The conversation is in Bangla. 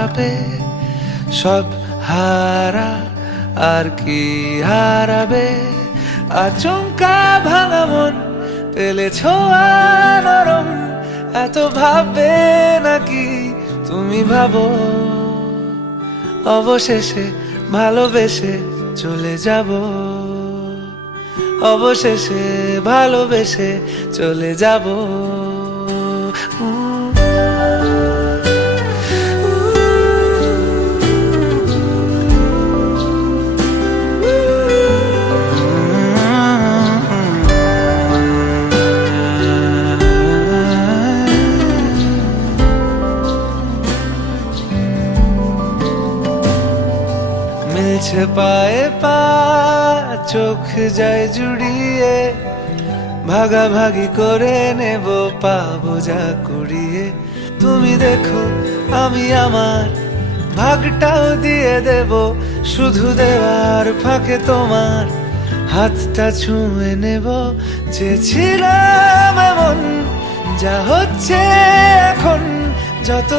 হারাবে, সব হারা আর কি হারাবে। আচমকা ভাঙা মন পেলে ছোঁয়া নরম, এত ভাববে নাকি তুমি ভাবো। অবশেষে ভালোবেসে চলে যাব, অবশেষে ভালোবেসে চলে যাব। মিলছে পায়ে পা, চোখ যায় জুড়িয়ে, ভাগাভাগি করে নেব পাবো যা কুড়িয়ে। তুমি দেখো আমি আমার ভাগটাও দিয়ে দেব, শুধু দেওয়ার ফাঁকে তোমার হাতটা ছুঁয়ে নেব। যে ছিলাম এমন, যা হচ্ছে এখন, যত